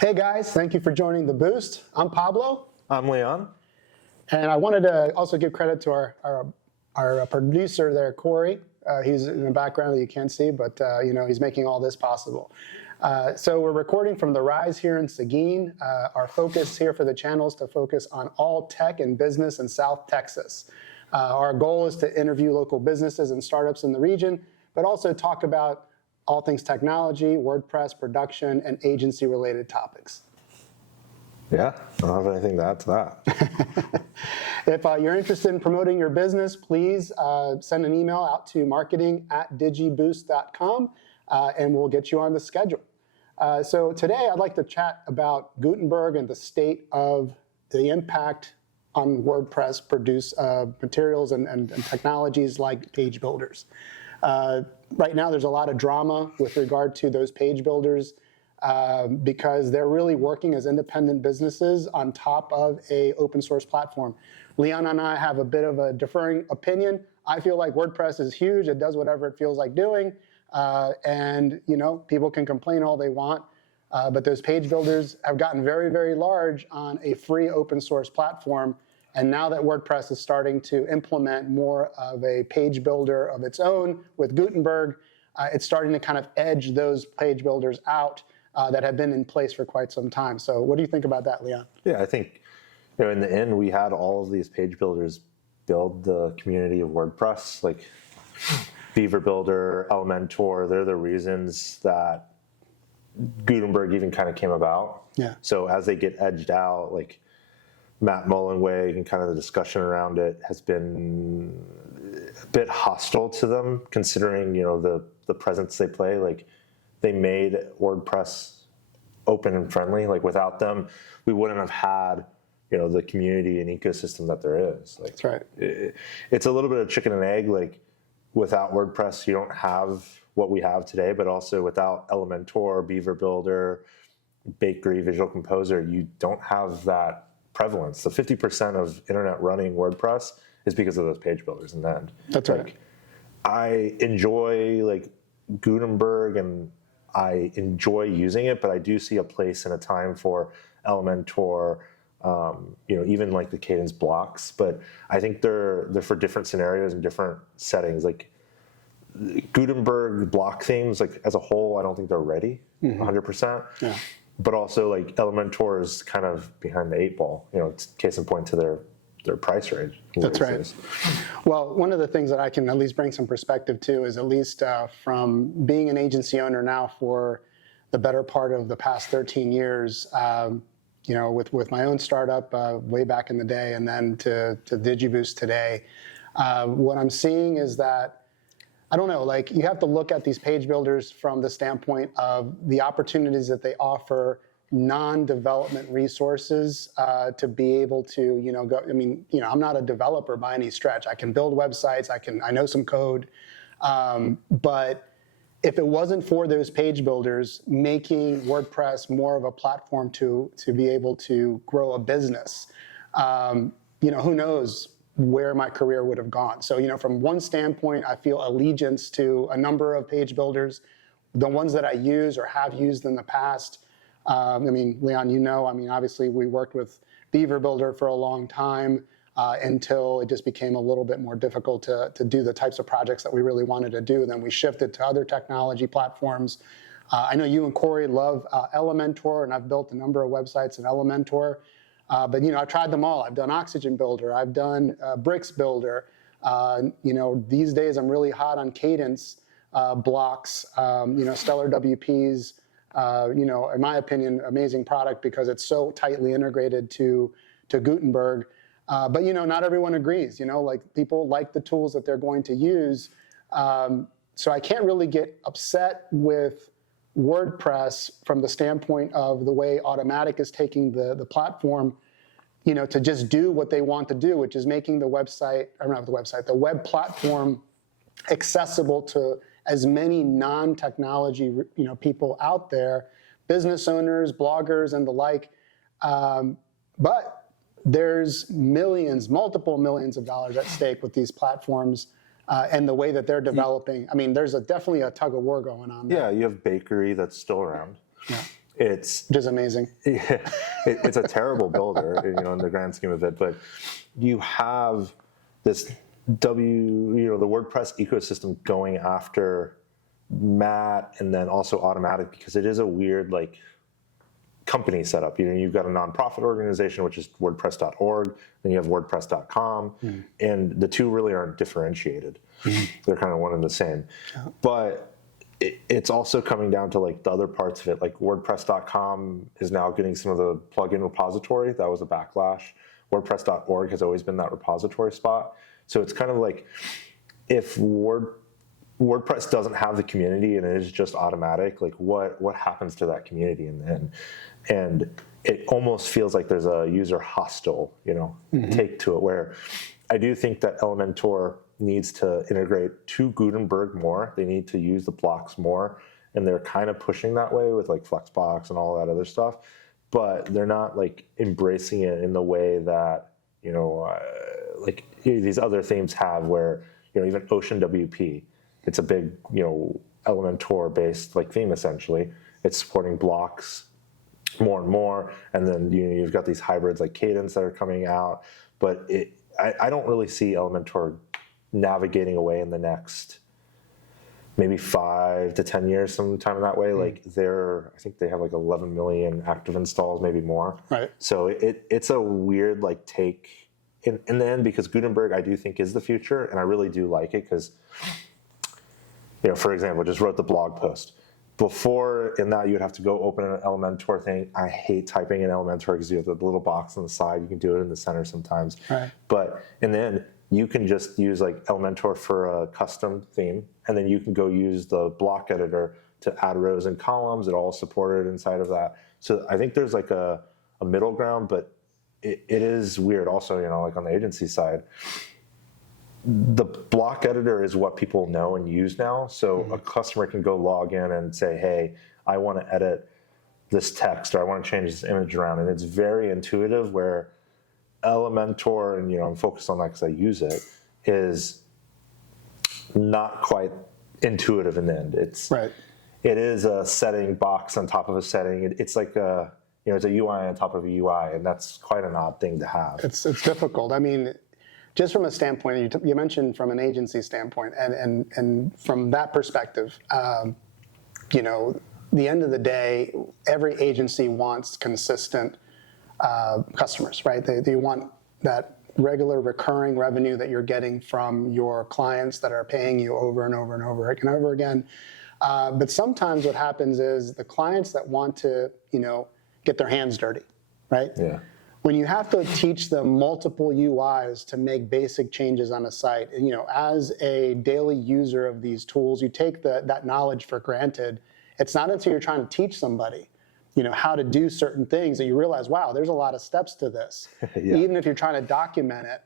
Hey guys, thank you for joining The Boost. I'm Pablo. I'm Leon. And I wanted to also give credit to our producer there, Kory. He's in the background that you can't see, but he's making all this possible. So we're recording from the Rise here in Seguin. Our focus here for the channel is to focus on all tech and business in South Texas. Our goal is to interview local businesses and startups in the region, but also talk about all things technology, WordPress, production, and agency-related topics. Yeah, I don't have anything to add to that. If you're interested in promoting your business, please send an email out to marketing@digiboost.com, and we'll get you on the schedule. So today I'd like to chat about Gutenberg and the state of the impact on WordPress produce materials and technologies like page builders. Right now, there's a lot of drama with regard to those page builders because they're really working as independent businesses on top of an open source platform. Leon and I have a bit of a differing opinion. I feel like WordPress is huge. It does whatever it feels like doing. And people can complain all they want. But those page builders have gotten very, very large on a free open source platform. And now that WordPress is starting to implement more of a page builder of its own with Gutenberg, it's starting to kind of edge those page builders out that have been in place for quite some time. So what do you think about that, Leon? Yeah, I think in the end, we had all of these page builders build the community of WordPress, like Beaver Builder, Elementor. They're the reasons that Gutenberg even kind of came about. Yeah. So as they get edged out, like Matt Mullenweg and kind of the discussion around it has been a bit hostile to them, considering the presence they play. Like they made WordPress open and friendly. Like without them, we wouldn't have had the community and ecosystem that there is. Like, that's right. It's a little bit of chicken and egg. Like without WordPress, you don't have what we have today, but also without Elementor, Beaver Builder, Bakery, Visual Composer, you don't have that prevalence. The 50% of internet running WordPress is because of those page builders in the end. That's right. I enjoy Gutenberg and I enjoy using it, but I do see a place and a time for Elementor, even like the Cadence blocks. But I think they're for different scenarios and different settings. Like Gutenberg block themes, like as a whole, I don't think they're ready 100%. Yeah. But also, like Elementor is kind of behind the eight ball. It's case in point to their price range. That's right. Well, one of the things that I can at least bring some perspective to is at least from being an agency owner now for the better part of the past 13 years, with my own startup way back in the day, and then to DigiBoost today. What I'm seeing is that I don't know, you have to look at these page builders from the standpoint of the opportunities that they offer non-development resources to be able to, go. I mean, I'm not a developer by any stretch. I can build websites. I know some code. But if it wasn't for those page builders making WordPress more of a platform to be able to grow a business, who knows where my career would have gone. So, from one standpoint, I feel allegiance to a number of page builders, the ones that I use or have used in the past. Leon, obviously we worked with Beaver Builder for a long time until it just became a little bit more difficult to do the types of projects that we really wanted to do. Then we shifted to other technology platforms. I know you and Kory love Elementor, and I've built a number of websites in Elementor. But I've tried them all. I've done Oxygen Builder. I've done Bricks Builder. These days I'm really hot on Cadence blocks. Stellar WPs. In my opinion, amazing product because it's so tightly integrated to Gutenberg. But not everyone agrees. People like the tools that they're going to use. So I can't really get upset with WordPress from the standpoint of the way Automatic is taking the platform, to just do what they want to do, which is making the web platform accessible to as many non-technology, people out there, business owners, bloggers, and the like. But there's multiple millions of dollars at stake with these platforms. And the way that they're developing. There's definitely a tug of war going on there. Yeah, you have Bakery that's still around. Yeah. It's which is amazing. it's a terrible builder, in the grand scheme of it. But you have this the WordPress ecosystem going after Matt and then also Automatic, because it is a weird like company setup. You've got a nonprofit organization, which is WordPress.org, then you have WordPress.com, and the two really aren't differentiated. They're kind of one and the same. Yeah. But it's also coming down to like the other parts of it. Like WordPress.com is now getting some of the plugin repository. That was a backlash. WordPress.org has always been that repository spot. So it's kind of like if WordPress doesn't have the community and it is just Automatic, like what happens to that community? And it almost feels like there's a user hostile, take to it, where I do think that Elementor needs to integrate to Gutenberg more. They need to use the blocks more, and they're kind of pushing that way with like Flexbox and all that other stuff, but they're not like embracing it in the way that like these other themes have, where even Ocean WP, it's a big Elementor based like theme. Essentially it's supporting blocks more and more, and then you've got these hybrids like Cadence that are coming out, but I don't really see Elementor navigating away in the next maybe 5 to 10 years, sometime that way. Like I think they have like 11 million active installs, maybe more. Right. So it's a weird like take in the end, because Gutenberg I do think is the future, and I really do like it because, for example, just wrote the blog post. Before in that, you'd have to go open an Elementor thing. I hate typing in Elementor because you have the little box on the side. You can do it in the center sometimes. Right. But in the end, you can just use like Elementor for a custom theme, and then you can go use the block editor to add rows and columns. It all supported inside of that. So I think there's like a middle ground, but it is weird also, like on the agency side. The block editor is what people know and use now. So a customer can go log in and say, hey, I want to edit this text, or I want to change this image around. And it's very intuitive, where Elementor, and I'm focused on that because I use it, is not quite intuitive in the end. It is a setting box on top of a setting. It's like it's a UI on top of a UI, and that's quite an odd thing to have. It's difficult. I mean, just from a standpoint, you mentioned from an agency standpoint, and from that perspective, the end of the day, every agency wants consistent customers, right? They want that regular recurring revenue that you're getting from your clients that are paying you over and over and over and over again. But sometimes what happens is the clients that want to, get their hands dirty, right? Yeah. When you have to teach them multiple UIs to make basic changes on a site, and as a daily user of these tools, you take that knowledge for granted. It's not until you're trying to teach somebody, how to do certain things that you realize, wow, there's a lot of steps to this. Yeah. Even if you're trying to document it.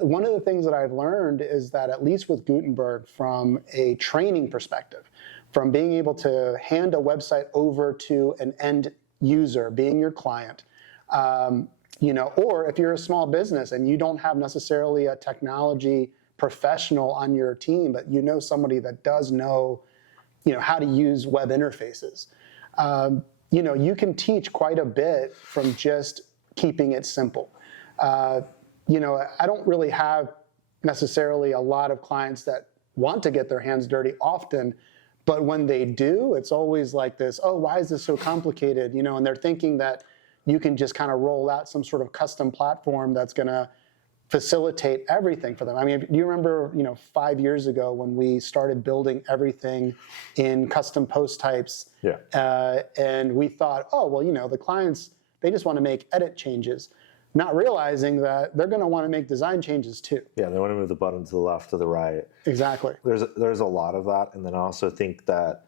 One of the things that I've learned is that, at least with Gutenberg, from a training perspective, from being able to hand a website over to an end user, being your client, or if you're a small business and you don't have necessarily a technology professional on your team, but somebody that does know, how to use web interfaces, you can teach quite a bit from just keeping it simple. I don't really have necessarily a lot of clients that want to get their hands dirty often, but when they do, it's always like this, oh, why is this so complicated? And they're thinking that you can just kind of roll out some sort of custom platform that's going to facilitate everything for them. I mean, do you remember, 5 years ago when we started building everything in custom post types? Yeah. And we thought, oh, well, the clients, they just want to make edit changes, not realizing that they're going to want to make design changes too. Yeah, they want to move the button to the left or the right. Exactly. There's a lot of that, and then I also think that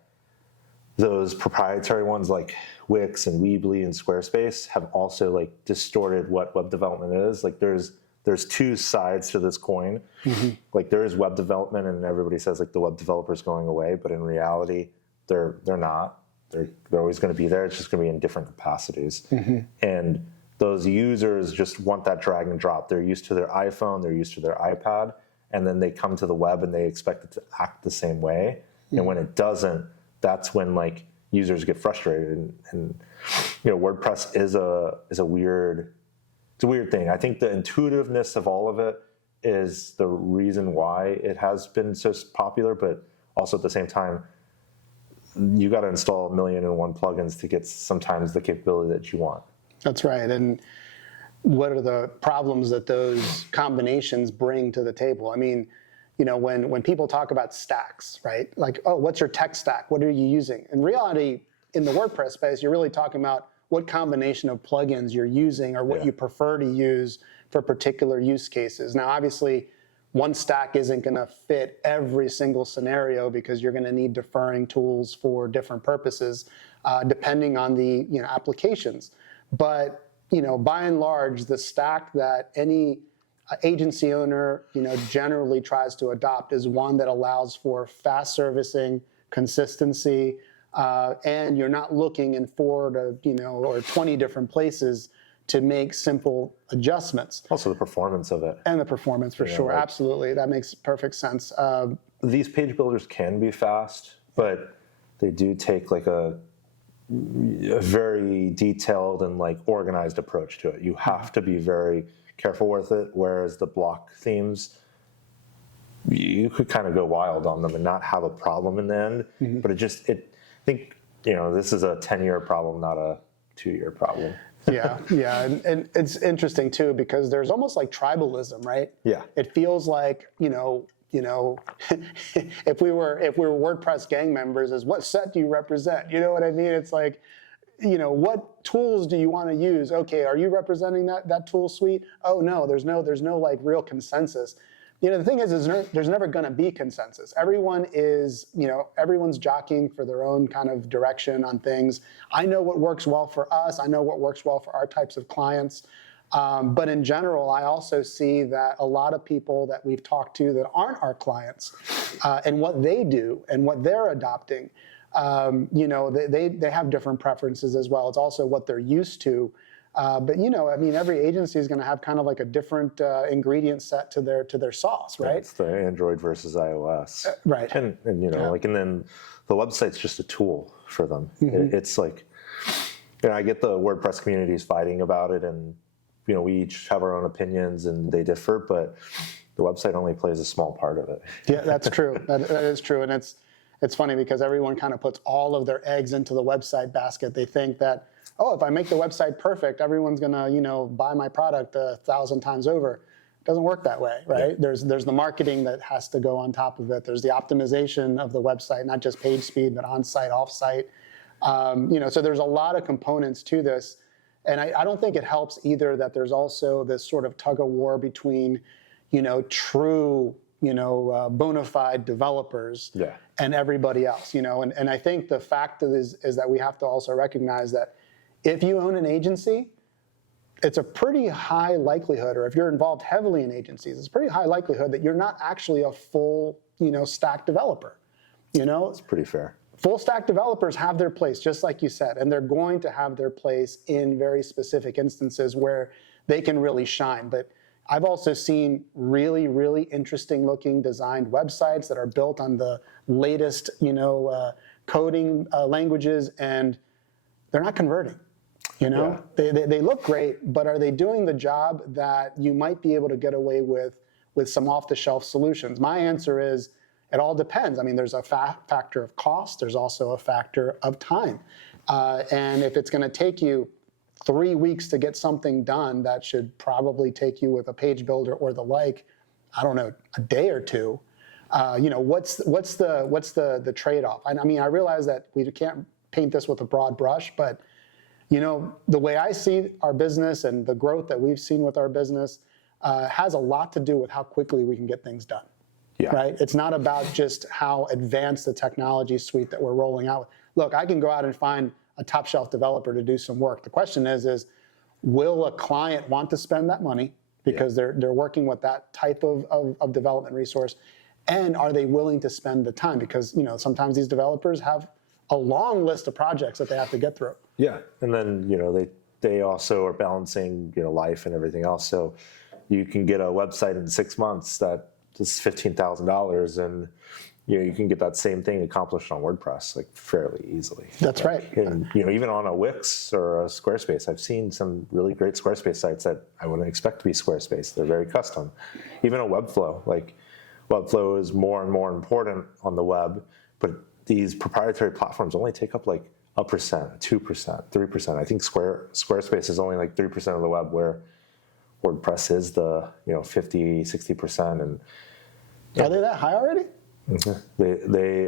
those proprietary ones like Wix and Weebly and Squarespace have also like distorted what web development is. Like there's two sides to this coin. Mm-hmm. Like there is web development, and everybody says like the web developer's going away, but in reality, they're not. They're always going to be there. It's just going to be in different capacities. Mm-hmm. And those users just want that drag and drop. They're used to their iPhone, they're used to their iPad, and then they come to the web and they expect it to act the same way. Mm-hmm. And when it doesn't, that's when like users get frustrated. And WordPress is a weird thing. I think the intuitiveness of all of it is the reason why it has been so popular, but also at the same time, you got to install 1,000,001 plugins to get sometimes the capability that you want. That's right. And what are the problems that those combinations bring to the table? I mean, when people talk about stacks, right? Like, oh, what's your tech stack? What are you using? In reality, in the WordPress space, you're really talking about what combination of plugins you're using or what you prefer to use for particular use cases. Now, obviously, one stack isn't going to fit every single scenario because you're going to need deferring tools for different purposes, depending on the applications. But by and large, the stack that any agency owner generally tries to adopt is one that allows for fast servicing, consistency, and you're not looking in 4 to or 20 different places to make simple adjustments. Also the performance of it. And the performance, for sure. Like, absolutely. That makes perfect sense. These page builders can be fast, but they do take like a very detailed and like organized approach to it. You have to be very careful with it, whereas the block themes, you could kind of go wild on them and not have a problem in the end. But I think this is a 10-year problem, not a 2-year problem. Yeah. And it's interesting too, because there's almost like tribalism, right? Yeah. It feels like, if we were WordPress gang members, is what set do you represent? You know what I mean? It's like, what tools do you want to use? Okay, are you representing that tool suite? Oh no, there's no like real consensus. The thing is there's never going to be consensus. Everyone is, everyone's jockeying for their own kind of direction on things. I know what works well for us. I know what works well for our types of clients. But in general, I also see that a lot of people that we've talked to that aren't our clients and what they do and what they're adopting, they have different preferences as well. It's also what they're used to. But every agency is going to have kind of like a different ingredient set to their sauce, right? It's the Android versus iOS, right? And and then the website's just a tool for them. It's like, I get the WordPress communities fighting about it, and we each have our own opinions and they differ, but the website only plays a small part of it. Yeah, that's true. That is true, and it's funny because everyone kind of puts all of their eggs into the website basket. They think that, oh, if I make the website perfect, everyone's gonna, buy my product 1,000 times over. It doesn't work that way, right? Yeah. There's the marketing that has to go on top of it. There's the optimization of the website, not just page speed, but on-site, off-site. So there's a lot of components to this. And I don't think it helps either that there's also this sort of tug of war between, true, bona fide developers and everybody else, And I think the fact is that we have to also recognize that if you own an agency, it's a pretty high likelihood, or if you're involved heavily in agencies, it's a pretty high likelihood that you're not actually a full, stack developer. It's pretty fair. Full stack developers have their place, just like you said, and they're going to have their place in very specific instances where they can really shine. But I've also seen really, really interesting looking designed websites that are built on the latest, coding languages, and they're not converting. They look great, but are they doing the job that you might be able to get away with some off-the-shelf solutions? My answer is, it all depends. I mean, there's a factor of cost. There's also a factor of time. And if it's going to take you 3 weeks to get something done, that should probably take you with a page builder or the like, I don't know, a day or two. What's the trade-off? I mean, I realize that we can't paint this with a broad brush, but the way I see our business and the growth that we've seen with our business has a lot to do with how quickly we can get things done. Yeah. Right? It's not about just how advanced the technology suite that we're rolling out. Look, I can go out and find a top shelf developer to do some work. The question is will a client want to spend that money because they're working with that type of development resource? And are they willing to spend the time? Because sometimes these developers have a long list of projects that they have to get through. Yeah, and then they also are balancing life and everything else. So you can get a website in 6 months that is $15,000, and you can get that same thing accomplished on WordPress like fairly easily. That's right. And even on a Wix or a Squarespace, I've seen some really great Squarespace sites that I wouldn't expect to be Squarespace. They're very custom. Even a Webflow, like Webflow is more and more important on the web, but these proprietary platforms only take up like 1%, 2%, 3%. I think Squarespace is only like 3% of the web, where WordPress is the 50, 60%. And Are they that high already? I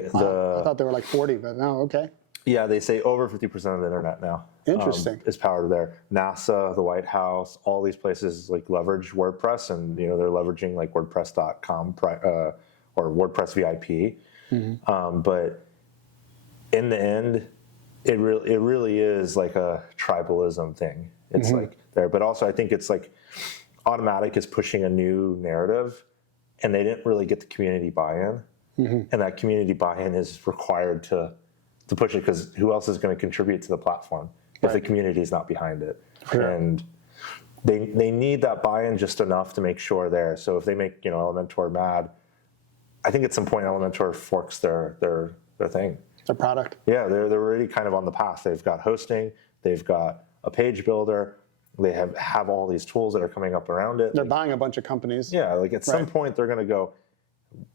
thought they were like 40, but no, okay. Yeah, they say over 50% of the internet now. Interesting. Is powered there. NASA, the White House, all these places like leverage WordPress, and they're leveraging like WordPress.com or WordPress VIP. But in the end, it really is like a tribalism thing. It's like there, but also I think it's like Automatic is pushing a new narrative, and they didn't really get the community buy-in. And that community buy-in is required to push it, because who else is going to contribute to the platform if the community is not behind it? Sure. And they need that buy-in just enough to make sure there. So if they make Elementor mad, I think at some point Elementor forks their thing. The product. Yeah, they're already kind of on the path. They've got hosting, they've got a page builder, they have all these tools that are coming up around it. They're buying a bunch of companies. Yeah, like at some point they're going to go,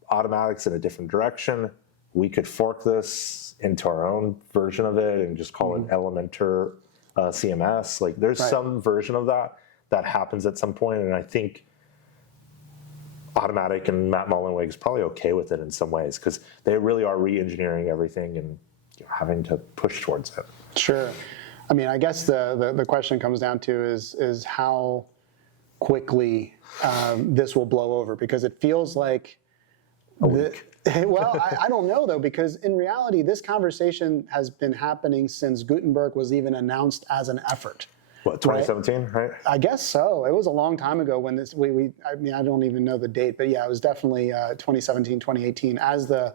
Automatic's in a different direction. We could fork this into our own version of it and just call it Elementor CMS. Like there's some version of that happens at some point, and I think Automatic and Matt Mullenweg is probably okay with it in some ways, because they really are re-engineering everything and having to push towards it. Sure. I mean, I guess the question comes down to is how quickly this will blow over, because it feels like well, I don't know though, because in reality, this conversation has been happening since Gutenberg was even announced as an effort. What, 2017, right? I guess so. It was a long time ago when this, I mean, I don't even know the date, but yeah, it was definitely 2017, 2018, as the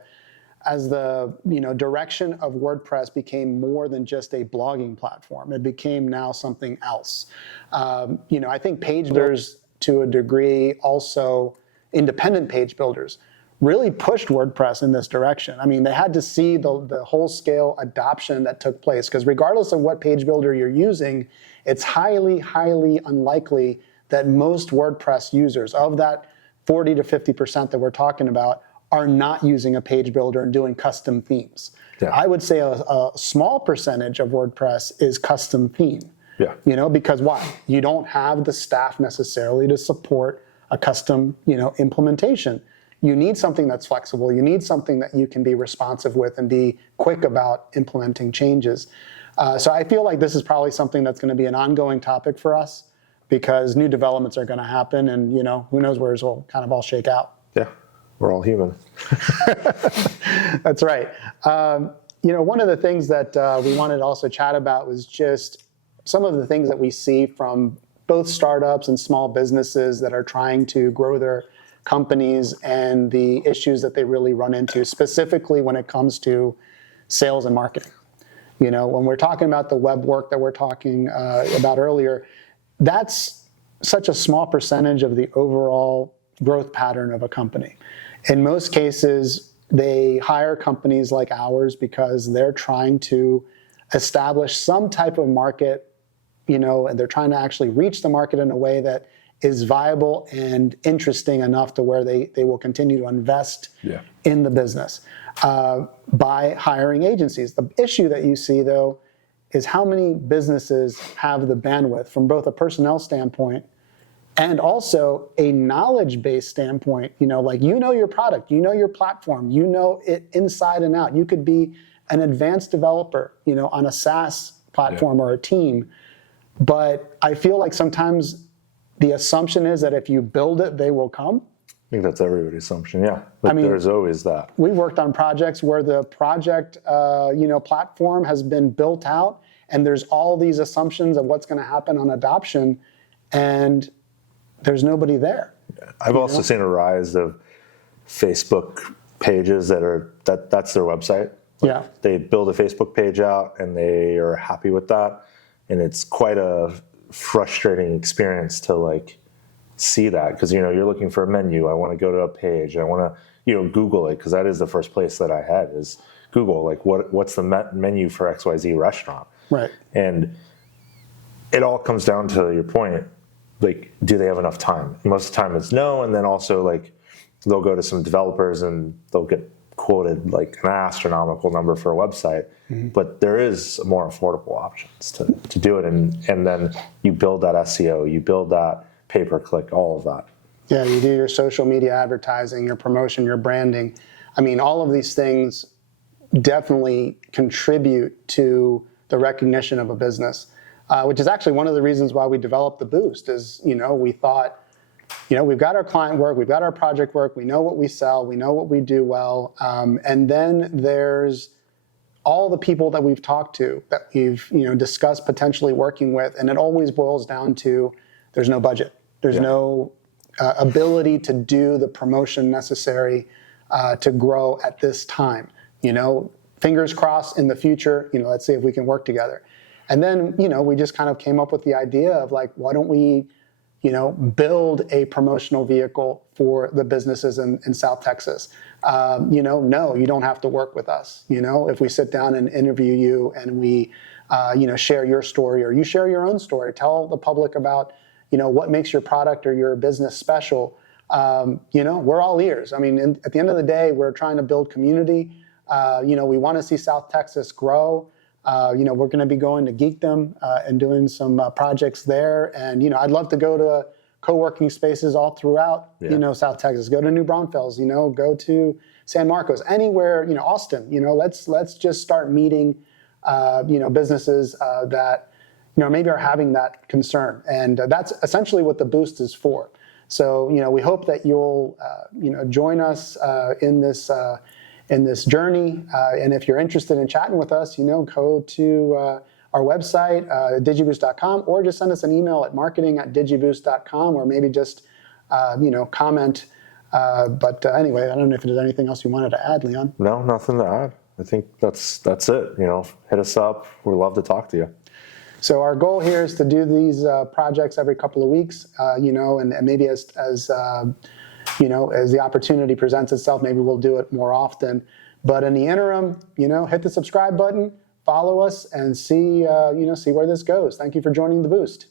direction of WordPress became more than just a blogging platform. It became now something else. I think page builders, to a degree, also independent page builders, really pushed WordPress in this direction. I mean, they had to see the whole-scale adoption that took place, because regardless of what page builder you're using, it's highly, highly unlikely that most WordPress users, of that 40 to 50% that we're talking about, are not using a page builder and doing custom themes. Yeah. I would say a small percentage of WordPress is custom theme. Yeah. Because why? You don't have the staff necessarily to support a custom, implementation. You need something that's flexible. You need something that you can be responsive with and be quick about implementing changes. So I feel like this is probably something that's going to be an ongoing topic for us, because new developments are going to happen, and who knows where this will kind of all shake out. Yeah, we're all human. That's right. One of the things that we wanted to also chat about was just some of the things that we see from both startups and small businesses that are trying to grow their companies, and the issues that they really run into, specifically when it comes to sales and marketing. When we're talking about the web work that we're talking about earlier, that's such a small percentage of the overall growth pattern of a company. In most cases, they hire companies like ours because they're trying to establish some type of market, and they're trying to actually reach the market in a way that is viable and interesting enough to where they will continue to invest in the business by hiring agencies. The issue that you see, though, is how many businesses have the bandwidth from both a personnel standpoint and also a knowledge-based standpoint. Your product, your platform, it inside and out. You could be an advanced developer, on a SaaS platform or a team. But I feel like sometimes the assumption is that if you build it, they will come. I think that's everybody's assumption, yeah. But there's always that. We worked on projects where the project, platform has been built out, and there's all these assumptions of what's going to happen on adoption, and there's nobody there. I've also seen a rise of Facebook pages that's their website. They build a Facebook page out, and they are happy with that, and it's quite a frustrating experience to see that, because you're looking for a menu. I want to go to a page. I want to Google it, because that is the first place that I had is Google, like what's the menu for XYZ restaurant? Right. And it all comes down to your point, like, do they have enough time? Most of the time it's no, and then also like they'll go to some developers and they'll get quoted like an astronomical number for a website, but there is more affordable options to do it, and then you build that SEO, you build that pay-per-click, all of that. Yeah, you do your social media advertising, your promotion, your branding. I mean, all of these things definitely contribute to the recognition of a business, which is actually one of the reasons why we developed the Boost is, we thought, we've got our client work, we've got our project work, we know what we sell, we know what we do well, and then there's all the people that we've talked to, that we've discussed potentially working with, and it always boils down to there's no budget, there's no ability to do the promotion necessary to grow at this time. Fingers crossed in the future, let's see if we can work together. And then, we just kind of came up with the idea of like, why don't we build a promotional vehicle for the businesses in South Texas. No, you don't have to work with us. If we sit down and interview you and we, share your story, or you share your own story, tell the public about, what makes your product or your business special. We're all ears. I mean, at the end of the day, we're trying to build community. We want to see South Texas grow. We're going to be going to Geekdom and doing some projects there. And, I'd love to go to co-working spaces all throughout, South Texas. Go to New Braunfels, go to San Marcos, anywhere, Austin. Let's just start meeting, businesses that, maybe are having that concern. And that's essentially what the Boost is for. So, we hope that you'll, join us in this journey. And if you're interested in chatting with us, go to our website, digiboost.com, or just send us an email at marketing@digiboost.com, or maybe just, comment. But anyway, I don't know if there's anything else you wanted to add, Leon. No, nothing to add. I think that's it. Hit us up. We'd love to talk to you. So our goal here is to do these projects every couple of weeks, and maybe as the opportunity presents itself, maybe we'll do it more often. But in the interim, hit the subscribe button, follow us, and see where this goes. Thank you for joining the Boost.